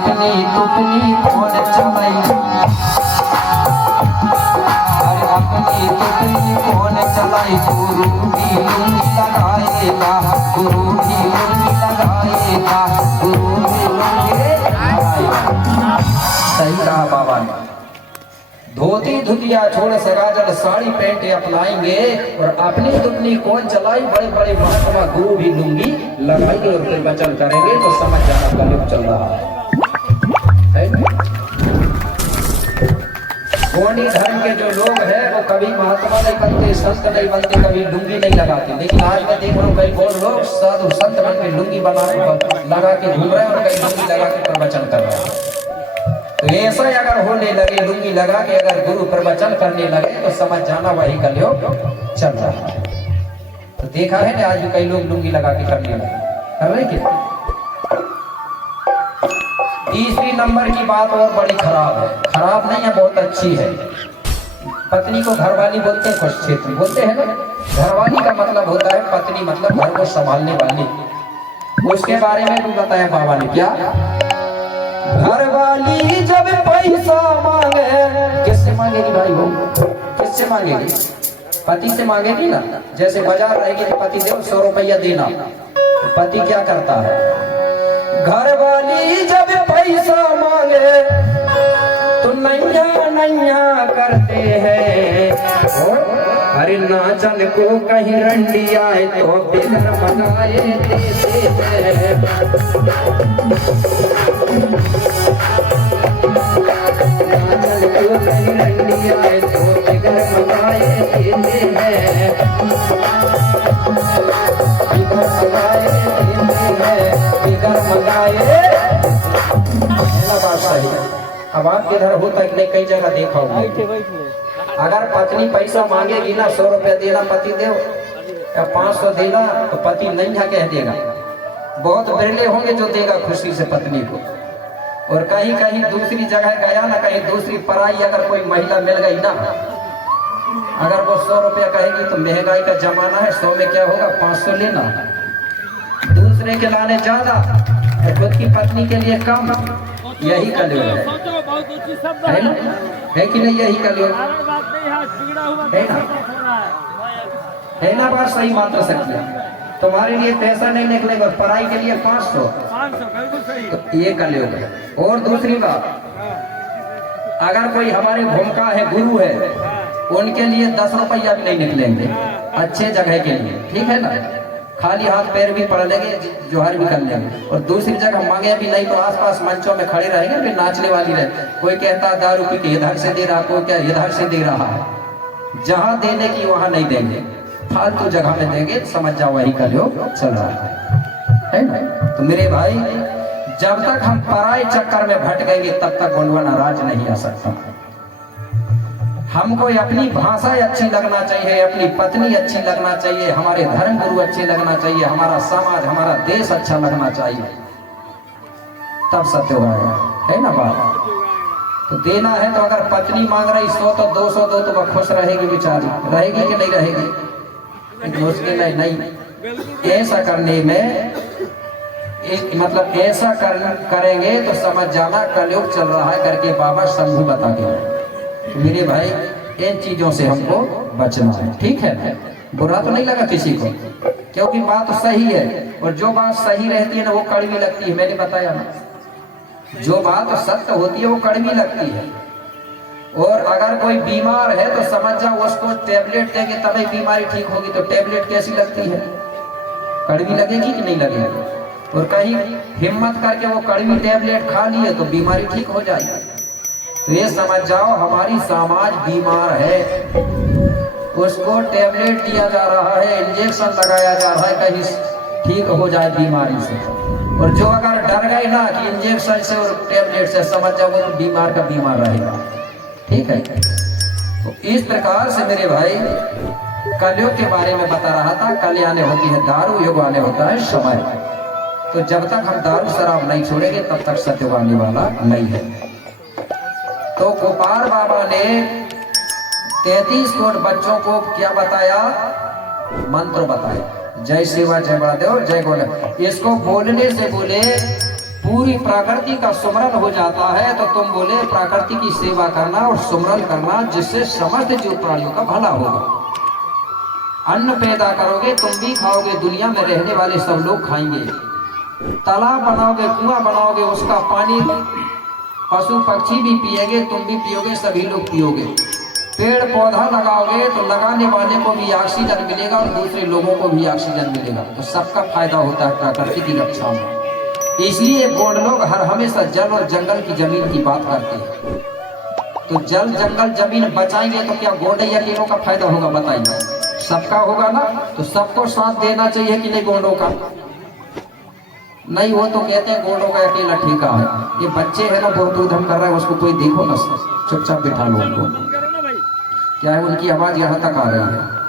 अपनी तुपनी कौन चलाई, अरे अपनी तुपनी कौन चलाई, गुरु की लुंगी लगाएगा, गुरु की लुंगी लगाएगा, गुरु की लुंगी लगाएगा। सही कहा बाबा ने। धोती धुतिया छोड़ सगाजल साड़ी पैंट अपनाएंगे और अपनी दुपनी कौन चलाई, बड़े बड़े महात्मा गुरु भी लुंगी लगाएंगे और फिर वचन करेंगे, तो समझ जाना कलयुग चल रहा है। गौड़ी धर्म के जो लोग हैं वो कभी महात्मा नहीं बनते, संत नहीं बनते, कभी लुंगी नहीं लगाते, लेकिन आज मैं देख रहा हूँ कई बहुत लोग साधु संत बन के लुंगी बना लगा के घूम रहे हैं और कई लुंगी लगा के प्रवचन कर रहे हैं। तो ऐसा अगर होने लगे, लुंगी लगा के अगर गुरु प्रवचन करने लगे, तो समझ जाना वही कलयुग चल रहा है। तो देखा है ना, आज भी कई लोग लुंगी लगा के करने लगे, कर रहे क्या। तीसरी नंबर की बात और बड़ी खराब है, खराब नहीं है, बहुत अच्छी है। पत्नी को घरवाली बोलते हैं, कुछ क्षेत्र बोलते हैं ना। घरवाली का मतलब होता है पत्नी, मतलब घर को संभालने वाली। उसके बारे में तुम बताया बाबा ने क्या, घरवाली जब पैसा मांगे, किससे मांगेगी भाई वो, किससे मांगेगी, पति से मांगेगी ना। जैसे बाजार रहेगी तो पति दे 100 रुपया देना, तो पति क्या करता है, घरवाली जब पैसा मांगे तो नैया नैया करते हैं, अरे नाचन को कहीं रंडी आए तो बिगर बनाए देते हैं। नाचन को कहीं रंडी आए तो बिगर बनाए देते हैं, बिगर बनाए देते हैं, बिगर बनाए। बात सही है। अब आपके इधर होता है, कई जगह देखा होगा, अगर पत्नी पैसा मांगेगी ना, 100 रुपया देना पति दे या 500 देना, तो पति नहीं है कह देगा। बहुत बिरले होंगे जो देगा खुशी से पत्नी को। और कहीं कहीं दूसरी जगह गया ना, कहीं दूसरी पराई अगर कोई महिला मिल गई ना, अगर वो 100 रुपया कहेगी तो महंगाई का जमाना है, 100 में क्या होगा, 500 लेना, दूसरे के लाने ज्यादा, खुद की पत्नी के लिए कम। यही कलयुग है ना, है कि नहीं, यही कलयुग है ना, है ना। बात सही मात्र सकती है, तुम्हारे लिए पैसा नहीं निकलेगा, पढ़ाई के लिए 500, तो ये कलयुग है। और दूसरी बात, अगर कोई हमारे भूमिका है, गुरु है, उनके लिए 10 रुपया भी नहीं निकलेंगे अच्छे जगह के लिए, ठीक है ना। खाली हाथ पैर भी पढ़ लेंगे, जोहर भी कर लेंगे, और दूसरी जगह मांगे भी नहीं तो आसपास मंचों में खड़े रहेंगे, फिर नाचने वाली रहे। कोई कहता दारू पी के इधर से दे रहा, कोई क्या इधर से दे रहा है। जहां देने की वहां नहीं देंगे, फालतू जगह में देंगे, समझ जाओ वही कलयुग चल रहा है ना। तो मेरे भाई, जब तक हम पराये चक्कर में भटकेंगे तब तक गोंडवाना राज नहीं आ सकता। हमको अपनी भाषा अच्छी लगना चाहिए, अपनी पत्नी अच्छी लगना चाहिए, हमारे धर्म गुरु अच्छे लगना चाहिए, हमारा समाज, हमारा देश अच्छा लगना चाहिए, तब सत्य होगा, है ना बात। तो देना है तो अगर पत्नी मांग रही 100 तो 200 दो, तो वह खुश रहेगी, बेचारी रहेगी कि नहीं रहेगी, मुश्किल है नहीं। ऐसा करने में मतलब ऐसा करेंगे तो समझ जाना कलयुग चल रहा है करके बाबा शंभू बता के। मेरे भाई, इन चीजों से हमको बचना है, ठीक है। बुरा तो नहीं लगा किसी को, क्योंकि बात तो सही है, और जो बात सही रहती है ना वो कड़वी लगती है। मैंने बताया ना, जो बात सत्य होती है वो कड़वी लगती है। और अगर कोई बीमार है तो समझ जाओ उसको टेबलेट देंगे तभी बीमारी ठीक होगी, तो टेबलेट कैसी लगती है, कड़वी लगेगी कि नहीं लगेगी। और कहीं हिम्मत करके वो कड़वी टेबलेट खा लिए तो बीमारी ठीक हो जाएगी। तो ये समझ जाओ हमारी समाज बीमार है, उसको टेबलेट दिया जा रहा है, इंजेक्शन लगाया जा रहा है कहीं ठीक हो जाए बीमारी से। और जो अगर डर गए ना कि इंजेक्शन से और टेबलेट से, समझ जाओ तो बीमार का बीमार रहेगा, ठीक है। तो इस प्रकार से मेरे भाई, कलयुग के बारे में बता रहा था। कल आने होती है दारू, युग आने होता है समय। तो जब तक हम दारू शराब नहीं छोड़ेंगे तब तक सत्य आने वाला नहीं है। तो गोपाल बाबा ने 33 करोड़ बच्चों को क्या बताया, मंत्र बताया, जय शिवा जय बड़देव जय गोले। इसको बोलने से बोले पूरी प्रकृति का सुमरन हो जाता है, तो तुम बोले प्रकृति की सेवा करना और सुमरन करना, जिससे समस्त जीव प्राणियों का भला होगा। अन्न पैदा करोगे तुम भी खाओगे, दुनिया में रहने वाले सब लोग खाएंगे। तालाब बनाओगे, कुआं बनाओगे, उसका पानी पशु पक्षी भी पिएंगे, तुम भी पियोगे, सभी लोग पियोगे। पेड़ पौधा लगाओगे तो लगाने वाले को भी ऑक्सीजन मिलेगा और दूसरे लोगों को भी ऑक्सीजन मिलेगा, तो सबका फायदा होता है प्रकृति की रक्षा में। इसलिए गौड़ लोग हर हमेशा जल और जंगल की जमीन की बात करते हैं। तो जल जंगल जमीन बचाएंगे तो क्या गौड़ या तीनों का फायदा होगा, बताइए? सबका होगा ना। तो सबको साथ देना चाहिए कि नहीं गौड़ों का? नहीं, वो तो कहते हैं गौड़ों का अकेला ठेका है। ये बच्चे है ना बहुत उधम कर रहा है, उसको कोई देखो ना, चुपचाप बिठा लो उनको। क्या है, उनकी आवाज यहाँ तक आ रही है।